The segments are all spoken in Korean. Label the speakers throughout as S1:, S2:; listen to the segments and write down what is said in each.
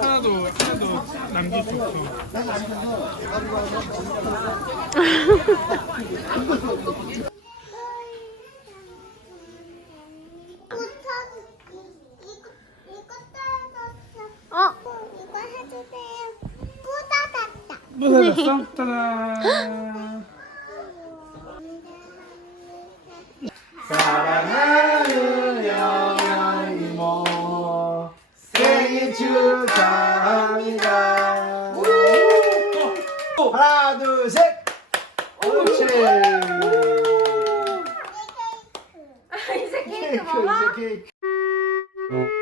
S1: 하나도 하나도 남길 수 없어.
S2: 어?
S3: 이거 해주세요. 뿌다닥다.
S1: 무사졌어? 짜잔. 하나 둘 셋. 옳지.
S2: 케이크
S1: 케이크? 이제 케이크.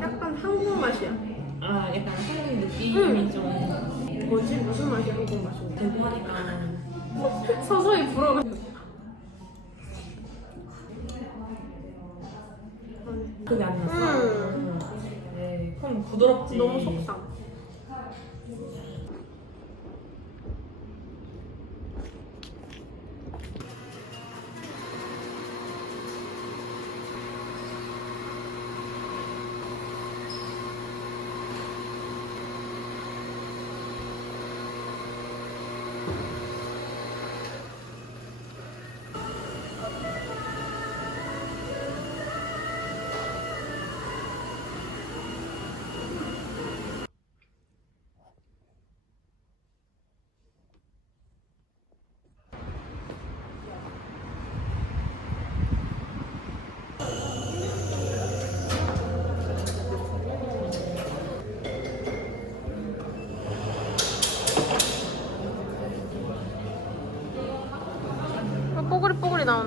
S2: 약간 한국 맛이야.
S4: 아 약간 한국 느낌이 좀
S2: 뭐지? 무슨 맛이야? 한국 맛이?
S4: 대구니까
S2: 서서히 불어가.
S4: 그게 안 났어.
S2: 음.
S4: 네, 그럼 부드럽지.
S2: 너무 속상.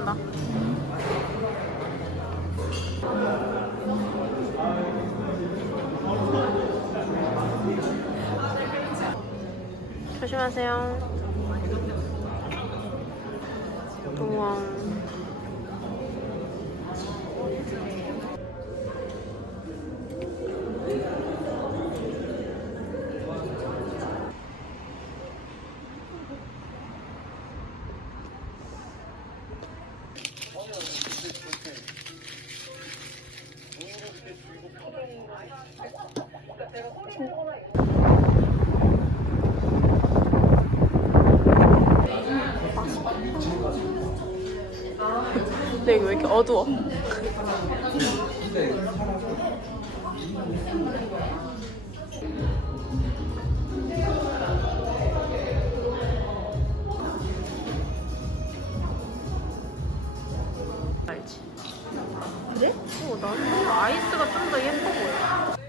S2: 나온다. 조심하세요. 우와. 근데 이거 왜 이렇게 어두워? 그래? 어, 나는 아이스가 좀 더 예뻐 보여.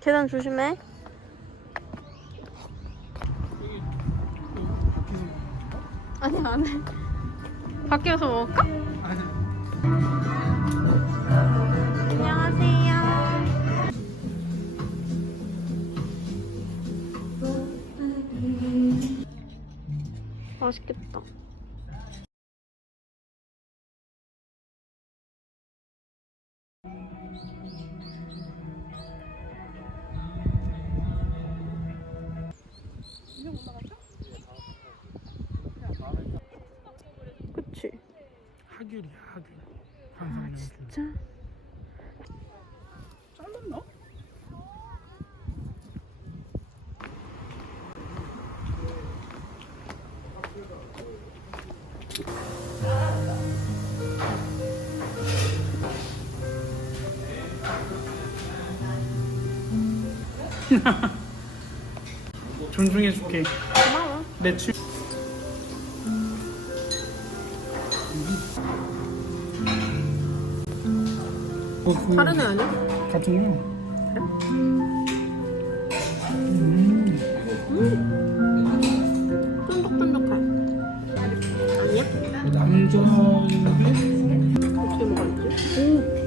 S2: 계단 조심해. 아니 안 해. 밖에서 먹을까? 안녕하세요. 맛있겠다.
S3: 하귤이야 하귤.
S2: 아 진짜?
S3: 잘랐나? 존중해줄게.
S2: 고마워.
S3: 내 출. 어, 그
S2: 다른 애 아니야?
S3: 같은 거.
S2: 쫀득쫀득해. 아니야?
S3: 남자인데
S2: 어떻게 먹었지? 오.